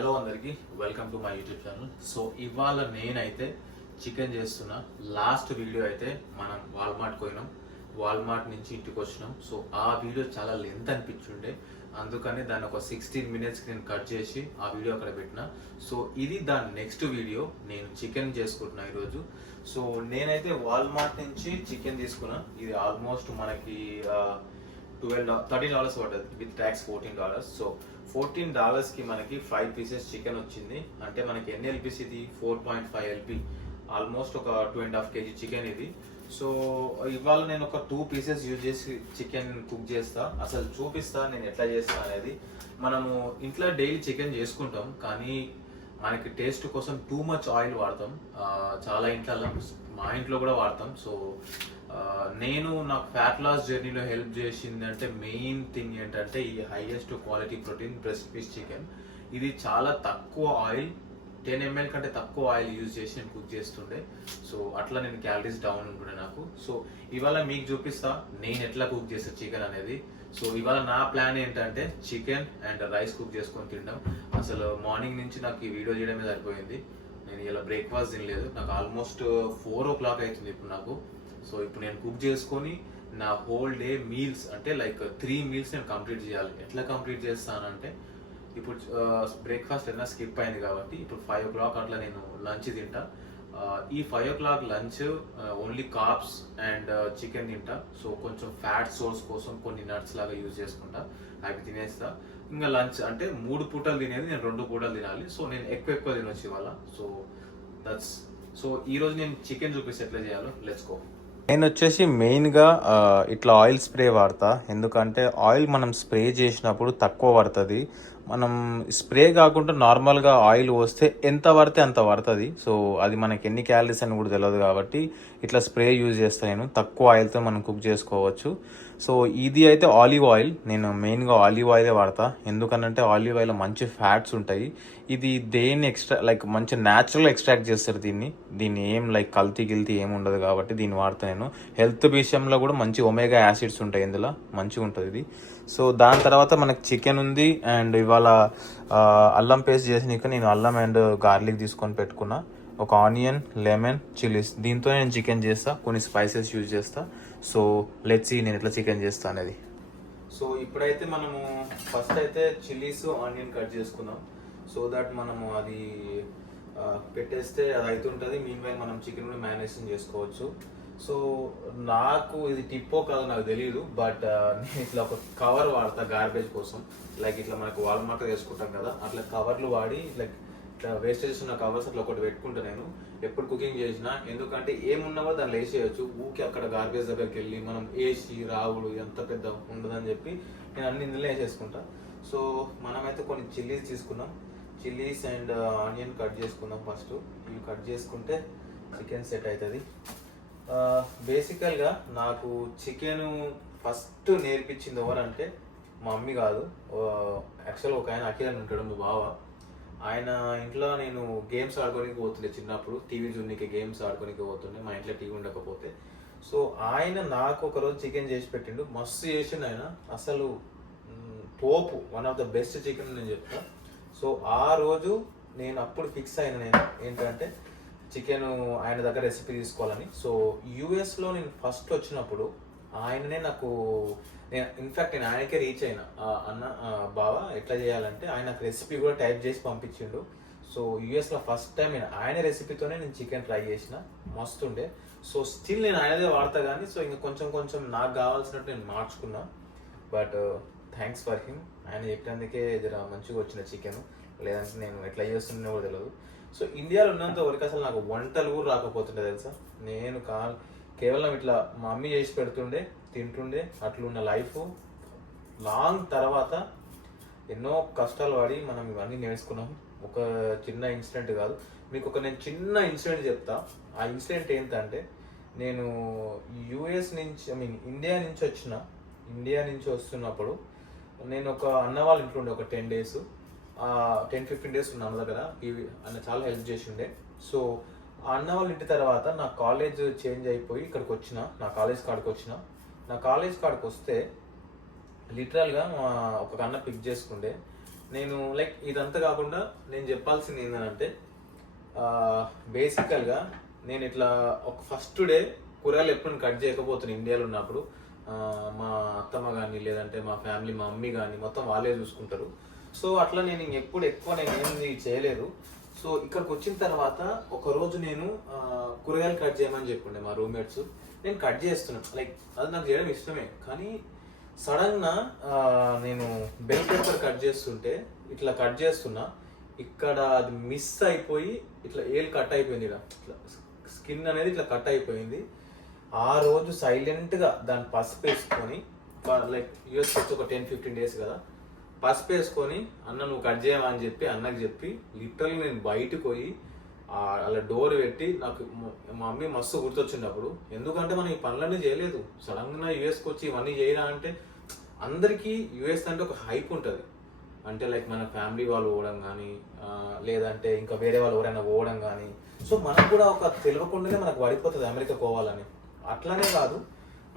Hello అందరికీ welcome to my YouTube channel. So ఇవాళ నేనైతే చికెన్ చేస్తున్నా. లాస్ట్ వీడియో అయితే మనం వాల్మార్ట్ పోయినాం, వాల్మార్ట్ నుంచి ఇంటికి వచ్చినాం. సో ఆ వీడియో చాలా లెంత్ అనిపించుండే, అందుకని దాన్ని ఒక 16 minutes నేను కట్ చేసి ఆ వీడియో అక్కడ పెట్టిన. సో ఇది దాని నెక్స్ట్ వీడియో. నేను చికెన్ చేసుకుంటున్నా ఈరోజు. సో నేనైతే వాల్మార్ట్ నుంచి చికెన్ తీసుకున్నా. ఇది ఆల్మోస్ట్ మనకి $13 పడ్డది, విత్ ట్యాక్స్ $14. సో $14కి మనకి 5 pieces చికెన్ వచ్చింది. అంటే మనకి ఎన్ని ఎల్పీస్ ఇది? 4.5 LP, ఆల్మోస్ట్ ఒక 2.5 kg చికెన్ ఇది. సో ఇవాళ నేను ఒక 2 pieces యూజ్ చేసి చికెన్ కుక్ చేస్తా. అసలు చూపిస్తా నేను ఎట్లా చేస్తా అనేది. మనము ఇంట్లో డైలీ చికెన్ చేసుకుంటాం, కానీ మనకి టేస్ట్ కోసం టూ మచ్ ఆయిల్ వాడతాం. చాలా ఇంట్లో, మా ఇంట్లో కూడా వాడతాం. సో నేను నాకు ఫ్యాట్ లాస్ జర్నీలో హెల్ప్ చేసింది అంటే మెయిన్ థింగ్ ఏంటంటే ఈ highest quality protein breast piece chicken. ఇది చాలా తక్కువ ఆయిల్, 10 ml కంటే తక్కువ ఆయిల్ యూజ్ చేసి నేను కుక్ చేస్తుండే. సో అట్లా నేను క్యాలరీస్ డౌన్ ఉంటుండే నాకు. సో ఇవాళ మీకు చూపిస్తా నేను ఎట్లా కుక్ చేస్తా చికెన్ అనేది. సో ఇవాళ నా ప్లాన్ ఏంటంటే చికెన్ అండ్ రైస్ కుక్ చేసుకొని తినడం. అసలు మార్నింగ్ నుంచి నాకు ఈ వీడియో చేయడమే సరిపోయింది. నేను ఇలా బ్రేక్ఫాస్ట్ తినలేదు. నాకు ఆల్మోస్ట్ 4 o'clock అవుతుంది ఇప్పుడు నాకు. సో ఇప్పుడు నేను కుక్ చేసుకొని నా హోల్ డే మీల్స్ అంటే లైక్ 3 meals నేను కంప్లీట్ చేయాలి. ఎట్లా కంప్లీట్ చేస్తానంటే ఇప్పుడు బ్రేక్ఫాస్ట్ అయినా స్కిప్ అయింది కాబట్టి ఇప్పుడు 5 o'clock అట్లా నేను లంచ్ తింటా. ఈ 5 o'clock lunch only carbs and chicken తింటా. సో కొంచెం ఫ్యాట్ సోర్స్ కోసం కొన్ని నట్స్ లాగా యూజ్ చేసుకుంటా, అవి తినేస్తా. ఇంకా లంచ్ అంటే 3 పూటలు తినేది నేను 2 పూటలు తినాలి. సో నేను ఎక్కువ తినొచ్చు ఇవాళ. సో దట్స్ సో ఈరోజు నేను చికెన్ చూపిస్తే ఎట్లా చేయాలో లెట్స్ గో. నేను వచ్చేసి మెయిన్గా ఇట్లా ఆయిల్ స్ప్రే వాడతా. ఎందుకంటే ఆయిల్ మనం స్ప్రే చేసినప్పుడు తక్కువ పడుతుంది. మనం స్ప్రే కాకుండా నార్మల్గా ఆయిల్ పోస్తే ఎంత పడితే అంత పడుతుంది. సో అది మనకి ఎన్ని క్యాలరీస్ అని కూడా తెలియదు కాబట్టి ఇట్లా స్ప్రే యూజ్ చేస్తాను నేను. తక్కువ ఆయిల్తో మనం కుక్ చేసుకోవచ్చు. సో ఇది అయితే ఆలివ్ ఆయిల్. నేను మెయిన్గా ఆలివ్ ఆయిలే వాడతా. ఎందుకనంటే ఆలివ్ ఆయిల్లో మంచి ఫ్యాట్స్ ఉంటాయి. ఇది దేన్ని లైక్ మంచి న్యాచురల్ ఎక్స్ట్రాక్ట్ చేస్తారు దీన్ని ఏం లైక్ కల్తీ గిల్తీ ఏమి ఉండదు కాబట్టి దీన్ని వాడతా నేను. హెల్త్ విషయంలో కూడా మంచి ఒమేగా యాసిడ్స్ ఉంటాయి ఇందులో, మంచిగా ఉంటుంది ఇది. సో దాని తర్వాత మనకి చికెన్ ఉంది. అండ్ ఇవాళ అల్లం పేస్ట్ చేసినాక నేను అల్లం అండ్ గార్లిక్ తీసుకొని పెట్టుకున్నా. ఒక ఆనియన్, లెమన్, చిల్లీస్, దీంతో నేను చికెన్ చేస్తా. కొన్ని స్పైసెస్ యూజ్ చేస్తా. సో లెట్స్ సీ నేను ఎట్లా చికెన్ చేస్తా అనేది. సో ఇప్పుడైతే మనము ఫస్ట్ అయితే చిల్లీస్, ఆనియన్ కట్ చేసుకుందాం. సో దట్ మనము అది పెట్టేస్తే అది అవుతుంటుంది. మీన్ వైల్ మనం చికెన్ కూడా మ్యారినేషన్ చేసుకోవచ్చు. సో నాకు ఇది టిప్పో కాదు నాకు తెలియదు, బట్ నేను ఇట్లా ఒక కవర్ వాడతా గార్బేజ్ కోసం. లైక్ ఇట్లా మనకు వాల్మార్ట్ వేసుకుంటాం కదా, అట్లా కవర్లు వాడి లైక్ ఇట్లా వేస్టేజెస్ ఉన్న కవర్స్ అట్లా ఒకటి పెట్టుకుంటా నేను ఎప్పుడు కుకింగ్ చేసినా. ఎందుకంటే ఏమున్నా కూడా దాన్ని వేసేయచ్చు. ఊకి అక్కడ గార్బేజ్ దగ్గరికి వెళ్ళి మనం వేసి రావుడు ఎంత పెద్ద ఉండదని చెప్పి నేను అన్ని ఇందులో వేసేసుకుంటా. సో మనమైతే కొన్ని చిల్లీస్ తీసుకున్నాం. చిల్లీస్ అండ్ ఆనియన్ కట్ చేసుకుందాం ఫస్ట్. ఇవి కట్ చేసుకుంటే చికెన్ సెట్ అవుతుంది. బేసికల్గా నాకు చికెన్ ఫస్ట్ నేర్పించింది ఎవరంటే మా మమ్మీ కాదు, యాక్చువల్గా ఒక ఆయన అఖిల్ అని ఉంటాడు, మా బావ. ఆయన ఇంట్లో నేను గేమ్స్ ఆడుకోనికి పోతుండే చిన్నప్పుడు. టీవీ చూడడానికి గేమ్స్ ఆడుకోనికి పోతుండే మా ఇంట్లో టీవీ ఉండకపోతే. సో ఆయన నాకు ఒకరోజు చికెన్ చేసి పెట్టిండు. మస్తు చేసిండు ఆయన. అసలు tofu, one of the best chicken నేను చెప్తా. సో ఆ రోజు నేను అప్పుడు ఫిక్స్ అయిన నేను ఏంటంటే చికెన్ ఆయన దగ్గర రెసిపీ తీసుకోవాలని. సో యూఎస్లో నేను ఫస్ట్ వచ్చినప్పుడు ఆయననే నాకు, నేను ఇన్ఫ్యాక్ట్ నేను ఆయనకే రీచ్ అయినా. అన్న బావా ఎట్లా చేయాలంటే ఆయన నాకు రెసిపీ కూడా టైప్ చేసి పంపించిండు. సో యూఎస్లో ఫస్ట్ టైం నేను ఆయన రెసిపీతోనే నేను చికెన్ ట్రై చేసిన, మస్తుండే. సో స్టిల్ నేను ఆయనదే వాడతా కానీ సో ఇంకా కొంచెం నాకు కావాల్సినట్టు నేను మార్చుకున్నా. But thanks for him. ఆయన చెప్పినందుకే జర మంచిగా వచ్చిన చికెన్, లేదంటే నేను ఎట్లా చేస్తున్నా కూడా తెలియదు. సో ఇండియాలో ఉన్నంత వరకు అసలు నాకు వంటలు కూడా రాకపోతుండే తెలుసా. నేను కేవలం ఇట్లా మా మమ్మీ చేసి పెడుతుండే, తింటుండే, అట్లున్న లైఫ్. లాంగ్ తర్వాత ఎన్నో కష్టాలు పడి మనం ఇవన్నీ నేర్చుకున్నాం. ఒక చిన్న ఇన్సిడెంట్ కాదు, మీకు నేను చిన్న ఇన్సిడెంట్ చెప్తా. ఆ ఇన్సిడెంట్ ఏంటంటే నేను యూఎస్ నుంచి ఇండియా నుంచి వస్తున్నప్పుడు నేను ఒక అన్న వాళ్ళ ఇంట్లో ఉండే ఒక 10-15 days ఉన్న అన్న దగ్గర. ఇవి అన్న చాలా హెల్ప్ చేసిండే. సో ఆ అన్న వాళ్ళ ఇంటి తర్వాత నా కాలేజ్ చేంజ్ అయిపోయి ఇక్కడికి వచ్చిన, నా కాలేజ్ కాడికి వస్తే లిటరల్గా ఒక అన్న పిక్ చేసుకుండే. నేను లైక్ ఇదంతా కాకుండా నేను చెప్పాల్సింది ఏంటంటే బేసికల్గా నేను ఇట్లా ఒక ఫస్ట్ డే కూరగాయలు ఎప్పుడు కట్ చేయకపోతున్నాను ఇండియాలో ఉన్నప్పుడు. మా అత్తమ్మ కానీ లేదంటే మా ఫ్యామిలీ మా మమ్మీ కానీ మొత్తం వాళ్ళే చూసుకుంటారు. సో అట్లా నేను ఎప్పుడు ఎక్కువ నేను ఏమి చేయలేదు. సో ఇక్కడికి వచ్చిన తర్వాత ఒకరోజు నేను కూరగాయలు కట్ చేయమని చెప్పుండే మా రూమ్మేట్స్. నేను కట్ చేస్తున్నాను, లైక్ అది నాకు చేయడం ఇష్టమే. కానీ సడన్గా నేను బెల్ పేపర్ కట్ చేస్తుంటే ఇట్లా కట్ చేస్తున్నా, ఇక్కడ అది మిస్ అయిపోయి ఇట్లా ఏలు కట్ అయిపోయింది. ఇట్లా స్కిన్ అనేది ఇట్లా కట్ అయిపోయింది. ఆ రోజు సైలెంట్గా దాన్ని పసుపు వేసుకొని, లైక్ యూఎస్కి వచ్చి ఒక 10-15 days కదా, పసుపు వేసుకొని అన్న నువ్వు కట్ చేయమని చెప్పి అన్నకి చెప్పి లిటరల్లీ నేను బయటకు పోయి అలా డోర్ పెట్టి నాకు మా మమ్మీ మస్తు గుర్తొచ్చినప్పుడు. ఎందుకంటే మనం ఈ పనులన్నీ చేయలేదు. సడన్గా యూఎస్కి వచ్చి ఇవన్నీ చేయరా అంటే అందరికీ యూఎస్ అంటే ఒక హైప్ ఉంటుంది. అంటే లైక్ మన ఫ్యామిలీ వాళ్ళు పోవడం కానీ లేదంటే ఇంకా వేరే వాళ్ళు ఎవరైనా పోవడం కానీ, సో మనకు కూడా ఒక తెలియకుండానే మనకు పడిపోతుంది అమెరికా పోవాలని. అట్లానే కాదు,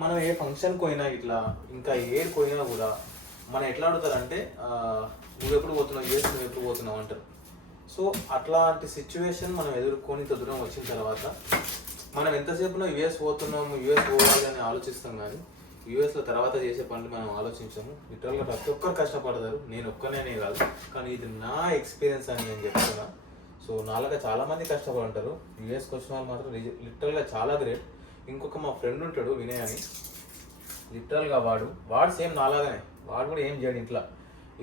మనం ఏ ఫంక్షన్కి పోయినా ఇట్లా ఇంకా ఏది పోయినా కూడా మనం ఎట్లా అడుగుతారంటే నువ్వు ఎప్పుడు పోతున్నావు యూఎస్, నువ్వు ఎప్పుడు పోతున్నావు అంటారు. సో అట్లాంటి సిచ్యువేషన్ మనం ఎదుర్కొని ఇంత దూరం వచ్చిన తర్వాత మనం ఎంతసేపునో యూఎస్ పోతున్నాము, యూఎస్ పోవాలి అని ఆలోచిస్తాం. కానీ యూఎస్లో తర్వాత చేసే పనులు మనం ఆలోచించాము. లిటరల్గా ప్రతి ఒక్కరు కష్టపడతారు, నేను ఒక్కనే కాదు. కానీ ఇది నా ఎక్స్పీరియన్స్ అని నేను చెప్తున్నా. సో నాలాగా చాలామంది కష్టపడుంటారు. యూఎస్కి వచ్చిన వాళ్ళు మాత్రం లిటరల్గా చాలా గ్రేట్. ఇంకొక మా ఫ్రెండ్ ఉంటాడు వినయ్ అని, లిటరల్గా వాడు సేమ్ నాలాగానే, వాడు కూడా ఏం చేయడు ఇంట్లో.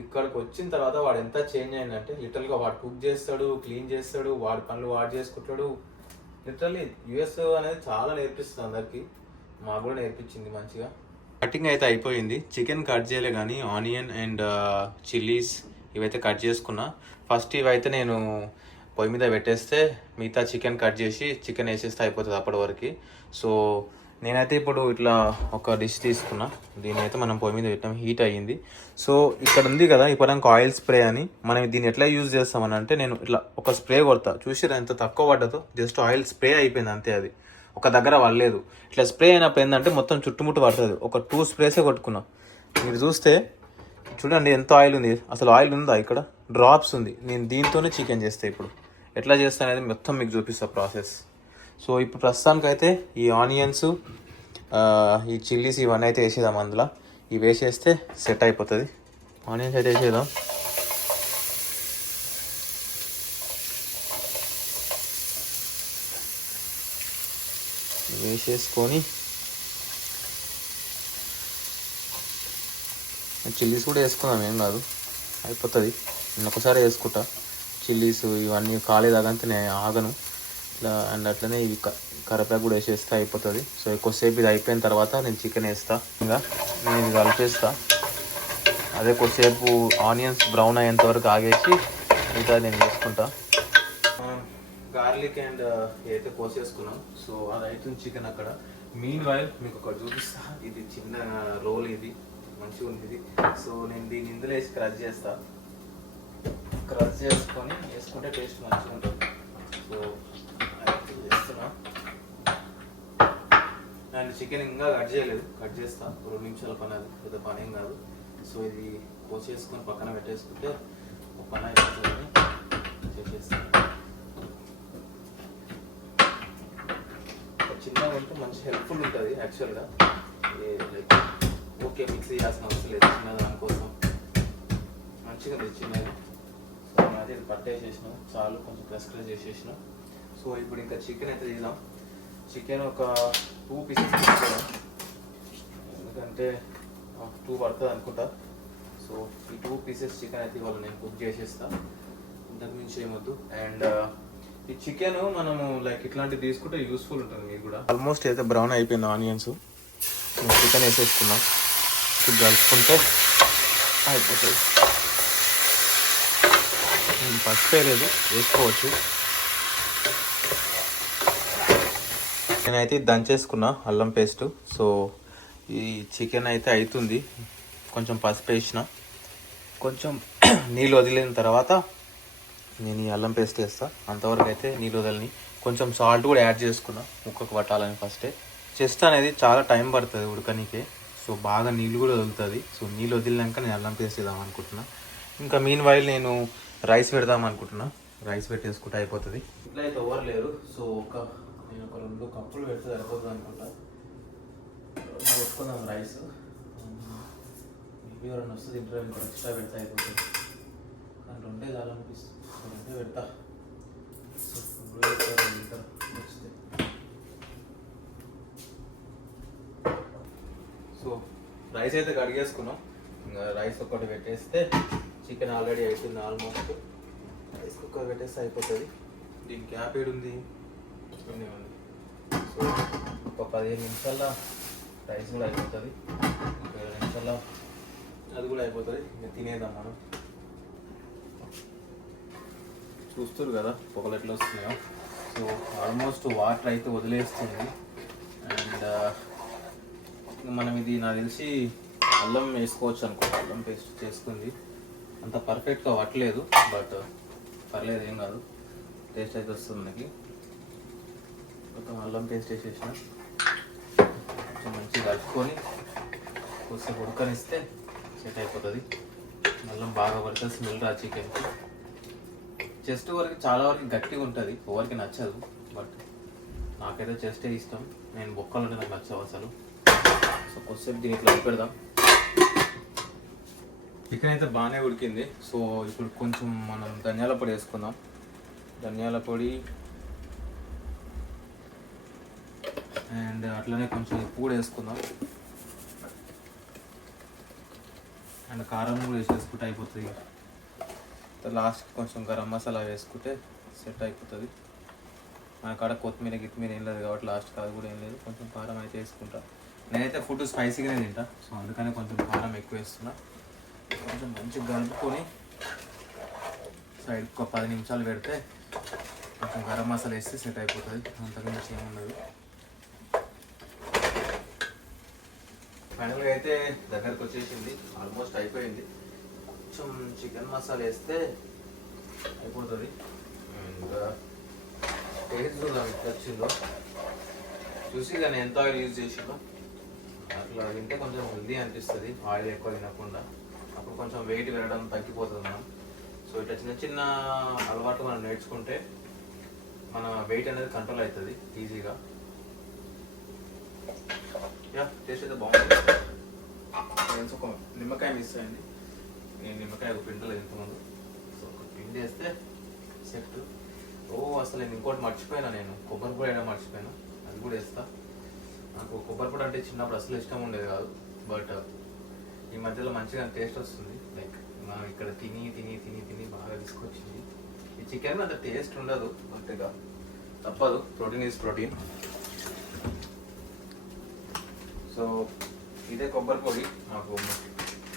ఇక్కడికి వచ్చిన తర్వాత వాడు ఎంత చేంజ్ అయిందంటే లిటరల్గా వాడు కుక్ చేస్తాడు, క్లీన్ చేస్తాడు, వాడి పనులు వాడు చేసుకుంటాడు. లిటరల్లీ యూఎస్ అనేది చాలా నేర్పిస్తుంది అందరికీ, మాకు కూడా నేర్పించింది మంచిగా. కటింగ్ అయితే అయిపోయింది. చికెన్ కట్ చేయలే కానీ ఆనియన్ అండ్ చిల్లీస్ ఇవైతే కట్ చేసుకున్నా. ఫస్ట్ ఇవైతే నేను పొయ్యి మీద పెట్టేస్తే మిగతా చికెన్ కట్ చేసి చికెన్ వేసేస్తే అయిపోతుంది అప్పటి వరకు. సో నేనైతే ఇప్పుడు ఇట్లా ఒక డిష్ తీసుకున్నా, దీని అయితే మనం పొయ్యి మీద పెట్టాం, హీట్ అయ్యింది. సో ఇక్కడ ఉంది కదా ఇప్పుడు ఆయిల్ స్ప్రే అని, మనం దీన్ని ఎట్లా యూజ్ చేస్తామని అంటే నేను ఇట్లా ఒక స్ప్రే కొడతా, చూసిరా ఎంత తక్కువ పడ్డదో, జస్ట్ ఆయిల్ స్ప్రే అయిపోయింది అంతే. అది ఒక దగ్గర పడలేదు. ఇట్లా స్ప్రే అయినప్పుడు ఏంటంటే మొత్తం చుట్టుముట్టు పడుతుంది. ఒక 2 స్ప్రేసే కొట్టుకున్నా. మీరు చూస్తే చూడండి ఎంత ఆయిల్ ఉంది, అసలు ఆయిల్ ఉందా ఇక్కడ, డ్రాప్స్ ఉంది. నేను దీంతోనే చికెన్ చేస్తాను. ఇప్పుడు ఎట్లా చేస్తాను అనేది మొత్తం మీకు చూపిస్తా ప్రాసెస్. సో ఇప్పుడు ప్రస్తుతానికైతే ఈ ఆనియన్స్ ఈ చిల్లీస్ ఇవన్నీ అయితే వేసేద్దాం అందులో. ఇవి వేసేస్తే సెట్ అయిపోతుంది. ఆనియన్స్ అయితే వేసేద్దాం. వేసేసుకొని చిల్లీస్ కూడా వేసుకుందాం, ఏం కాదు, అయిపోతుంది. నేను ఒకసారి వేసుకుంటా చిల్లీస్ ఇవన్నీ కాలేదాకంటే నేను ఆగను ఇట్లా. అండ్ అట్లనే ఇవి కరివేపాకు కూడా వేసేస్తే అయిపోతుంది. సో ఎక్కువసేపు ఇది అయిపోయిన తర్వాత నేను చికెన్ వేస్తా. ఇంకా నేను ఇది కలిపేస్తా. అదే కొద్దిసేపు ఆనియన్స్ బ్రౌన్ అయ్యేంత వరకు ఆగేసి మిగతా నేను వేసుకుంటా. గార్లిక్ అండ్ ఏదైతే కోసేసుకున్నాం, సో అది అవుతుంది చికెన్ అక్కడ. మీన్ వైల్ మీకు ఒకటి చూపిస్తా. ఇది చిన్న రోల్, ఇది మంచిగా ఉంది ఇది. సో నేను దీన్ని ఇందులో వేసి క్రష్ చేస్తా. క్రష్ చేసుకొని వేసుకుంటే టేస్ట్ మంచిగా ఉంటుంది. సో చేస్తున్నా. అండ్ చికెన్ ఇంకా కట్ చేయలేదు, కట్ చేస్తా. 2 నిమిషాల పని, అది పెద్ద పని ఏం కాదు. సో ఇది కోసేసుకొని పక్కన పెట్టేసుకుంటే ఒక పని అయిపోతుందని చేసేస్తాను. చిన్నగా ఉంటే మంచి హెల్ప్ఫుల్ ఉంటుంది యాక్చువల్గా. లైక్ ఓకే మిక్సీ చేయాల్సిన అవసరం లేదు, చిన్న దానికోసం మంచిగా ఉంది చిన్నగా. సో అది పట్టేసేసినాం చాలు, కొంచెం క్రష్ చేసేసినాం. సో ఇప్పుడు ఇంకా చికెన్ అయితే తీద్దాం. చికెన్ ఒక 2 పీసెస్ తీసుకోవాలి, ఎందుకంటే 2 పడుతుంది అనుకుంటా. సో ఈ 2 పీసెస్ చికెన్ అయితే ఇవాళ నేను కుక్ చేసేస్తాను, ఇంతకు మించి ఏమొద్దు. అండ్ ఈ చికెన్ మనము లైక్ ఇట్లాంటివి తీసుకుంటే యూస్ఫుల్ ఉంటుంది మీకు కూడా. ఆల్మోస్ట్ అయితే బ్రౌన్ అయిపోయింది ఆనియన్స్. చికెన్ వేసేసుకున్నాం, కలుపుకుంటే అయిపోతుంది. పసుపు వేయలేదు, వేసుకోవచ్చు. నేనైతే దంచేసుకున్నా అల్లం పేస్ట్. సో ఈ చికెన్ అయితే అవుతుంది. కొంచెం పసుపు వేసిన, కొంచెం నీళ్ళు వదిలిన తర్వాత నేను ఈ అల్లం పేస్ట్ వేస్తాను. అంతవరకు అయితే నీళ్ళు వదలని, కొంచెం సాల్ట్ కూడా యాడ్ చేసుకున్నా ముక్కకు పట్టాలని. ఫస్టే చెస్ట్ అనేది చాలా టైం పడుతుంది ఉడకనికే. సో బాగా నీళ్ళు కూడా వదులుతుంది. సో నీళ్ళు వదిలినాక నేను అల్లం పేస్ట్ వేద్దాం అనుకుంటున్నా. ఇంకా మీన్ వైల్ నేను రైస్ పెడదాం అనుకుంటున్నా. రైస్ పెట్టేసుకుంటే అయిపోతుంది. ఇట్లా అయితే ఓవర్ లేరు. సో నేను ఒక 2 కప్పులు పెడితే సరిపోతుంది అనుకుంటా. పెట్టుకుందాం రైస్. మేబీ ఎవరైనా వస్తుంది ఇంట్లో ఇంకో ఎక్స్ట్రా పెడితే అయిపోతుంది. కానీ 2 చాలా అనిపిస్తుంది. 2 పెడతా. సో రైస్ అయితే కడిగేసుకున్నాం. ఇంకా రైస్ ఒక్కటి పెట్టేస్తే చికెన్ ఆల్రెడీ అయిపోయింది ఆల్మోస్ట్. రైస్ కుక్కర్ పెట్టేస్తే అయిపోతుంది. దీని క్యాప్ ఏడుంది ఉంది. సో ఒక 15 నిమిషాల్లో రైస్ కూడా అయిపోతుంది. 20 నిమిషాల్లో అది కూడా అయిపోతుంది. ఇంకా తినేద్దాం మనం. చూస్తారు కదా పొగలు ఎట్లా వస్తున్నాయో. సో ఆల్మోస్ట్ వాటర్ అయితే వదిలేస్తుంది. అండ్ మనం ఇది నాకు తెలిసి అల్లం వేసుకోవచ్చు అనుకో. అల్లం పేస్ట్ చేసుకుంది. అంత పర్ఫెక్ట్గా పట్టలేదు, బట్ పర్లేదు, ఏం కాదు, టేస్ట్ అయితే వస్తుంది మనకి. మొత్తం అల్లం పేస్ట్ వేసేసిన కొంచెం మంచిగా కలుపుకొని కొంచెం ఉడకనిస్తే సెట్ అయిపోతుంది. అల్లం బాగా పడుతుంది, స్మెల్ రా చికెన్కి. చెస్ట్ వరకు చాలా వరకు గట్టిగా ఉంటుంది, ఎవరికి నచ్చదు, బట్ నాకైతే చెస్టే ఇష్టం. నేను బొక్కలు అంటే నాకు నచ్చవు అసలు. సో కొద్దిసేపు దీన్ని ఇట్లా పెడదాం. చికెన్ అయితే బాగానే ఉడికింది. సో ఇప్పుడు కొంచెం మనం ధనియాల పొడి వేసుకుందాం. ధనియాల పొడి అండ్ అట్లనే కొంచెం ఉప్పు కూడా వేసుకుందాం. అండ్ కారం కూడా వేసేసుకుంటే అయిపోతుంది. లాస్ట్కి కొంచెం గరం మసాలా వేసుకుంటే సెట్ అయిపోతుంది. మన కాడ కొత్తిమీర గిత్తిమీర ఏం లేదు కాబట్టి లాస్ట్ కాదు కూడా ఏం లేదు. కొంచెం కారం అయితే వేసుకుంటా. నేనైతే ఫుడ్ స్పైసీగానే తింటా, సో అందుకని కొంచెం కారం ఎక్కువ వేస్తున్నా. కొంచెం మంచిగా కలుపుకొని సైడ్కి ఒక 10 నిమిషాలు పెడితే కొంచెం గరం మసాలా వేస్తే సెట్ అయిపోతుంది. అంతకుమించి ఏముండదు. ఫైనల్గా అయితే దగ్గరకు వచ్చేసింది, ఆల్మోస్ట్ అయిపోయింది. కొంచెం చికెన్ మసాలా వేస్తే అయిపోతుంది. అండ్ టేస్ట్ చూద్దాం ఎట్లా వచ్చిందో చూసి. కానీ ఎంత ఆయిల్ యూజ్ చేసిందో అట్లా తింటే కొంచెం హెల్దీ అనిపిస్తుంది, ఆయిల్ ఎక్కువ తినకుండా. అప్పుడు కొంచెం వెయిట్ పెరగడం తగ్గిపోతుంది మనం. సో ఇట్లా చిన్న చిన్న అలవాట్లు మనం నేర్చుకుంటే మన వెయిట్ అనేది కంట్రోల్ అవుతుంది ఈజీగా. యా, టేస్ట్ అయితే బాగుంది. ఫ్రెండ్స్ ఒక నిమ్మకాయ మిస్ అయింది. నేను నిమ్మకాయ ఒక పిండలేదు ఇంతకుముందు. సో ఒక పిండి వేస్తే సెట్. అసలు నేను ఇంకోటి మర్చిపోయినా, నేను కొబ్బరి పొడి వేయడం మర్చిపోయినా. అది కూడా వేస్తా. నాకు కొబ్బరి పొడి అంటే చిన్నప్పుడు అసలు ఇష్టం ఉండేది కాదు, బట్ ఈ మధ్యలో మంచిగా టేస్ట్ వస్తుంది. లైక్ మనం ఇక్కడ తిని తిని తిని తిని బాగా తీసుకొచ్చింది. ఈ చికెన్ అంత టేస్ట్ ఉండదు, బట్ ఇక తప్పదు, ప్రోటీన్ ఈజ్ ప్రోటీన్. సో ఇదే కొబ్బరి పొడి నాకు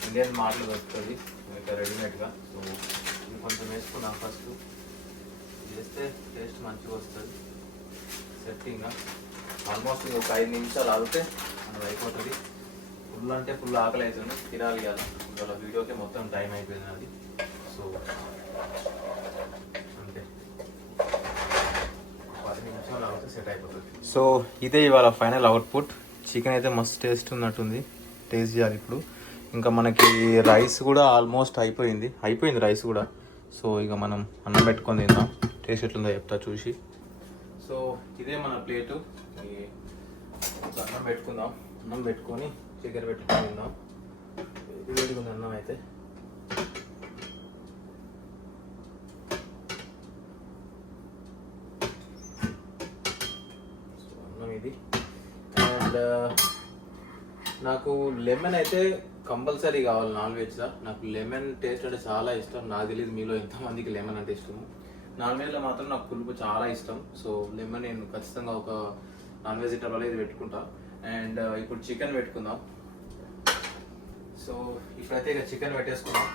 ఇండియన్ మార్ట్లో దొరుకుతుంది ఇక్కడ రెడీమేడ్గా. సో ఇది కొంచెం వేసుకున్నాను ఫస్ట్. వేస్తే టేస్ట్ మంచిగా వస్తుంది. సెట్టింగ్గా ఆల్మోస్ట్ ఒక 5 నిమిషాలు ఆగితే మనది అయిపోతుంది. ఫుల్ అంటే ఫుల్ ఆకలి అవుతుంది, తినాలి కదా. ఇవాళ వీడియోకి మొత్తం టైం అయిపోయింది అది. సో అంతే, 10 నిమిషాలు ఆగితే సెట్ అయిపోతుంది. సో ఇదే ఇవాళ ఫైనల్ అవుట్పుట్. చికెన్ అయితే మస్తు టేస్ట్ ఉన్నట్టుంది. టేస్ట్ చేయాలి ఇప్పుడు. ఇంకా మనకి రైస్ కూడా ఆల్మోస్ట్ అయిపోయింది రైస్ కూడా. సో ఇక మనం అన్నం పెట్టుకొని తిందాం. టేస్ట్ ఎట్లుందో చెప్తా చూసి. సో ఇదే మన ప్లేటు. అన్నం పెట్టుకుందాం. అన్నం పెట్టుకొని చక్కెర పెట్టుకొని తిందాం. వేడిగా ఉంది అన్నం అయితే. సో అన్నం ఇది. అండ్ నాకు లెమన్ అయితే కంపల్సరీ కావాలి నాన్ వెజ్లో. నాకు లెమన్ టేస్ట్ అంటే చాలా ఇష్టం. నాకు తెలియదు మీలో ఎంతమందికి లెమన్ అంటే ఇష్టము. నాన్ వెజ్లో మాత్రం నాకు పులుపు చాలా ఇష్టం. సో లెమన్ నేను ఖచ్చితంగా ఒక నాన్ వెజిటబుల్ ఇది పెట్టుకుంటా. అండ్ ఇప్పుడు చికెన్ పెట్టుకుందాం. సో ఇప్పుడైతే ఇక చికెన్ పెట్టేసుకుందాం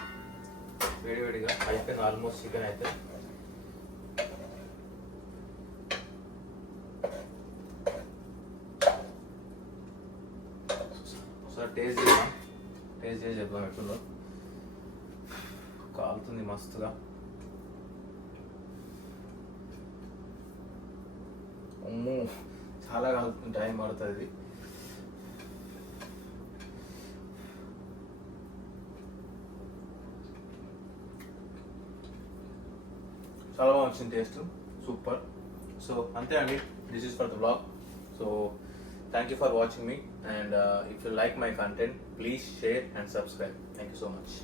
వేడివేడిగా. అయిపోయింది ఆల్మోస్ట్ చికెన్ అయితే. ఒకసారి టేస్ట్ చేసి చెప్దాం ఎట్లుందో. కాలుతుంది మస్తుగా. అమ్మో, చాలా కాలుతుంది, టైం పడుతుంది. చాలా బాగా వచ్చింది టేస్ట్, సూపర్. సో అంతే అండి, this is for the blog. So thank you for watching me, and if you like my content please share and subscribe. Thank you so much.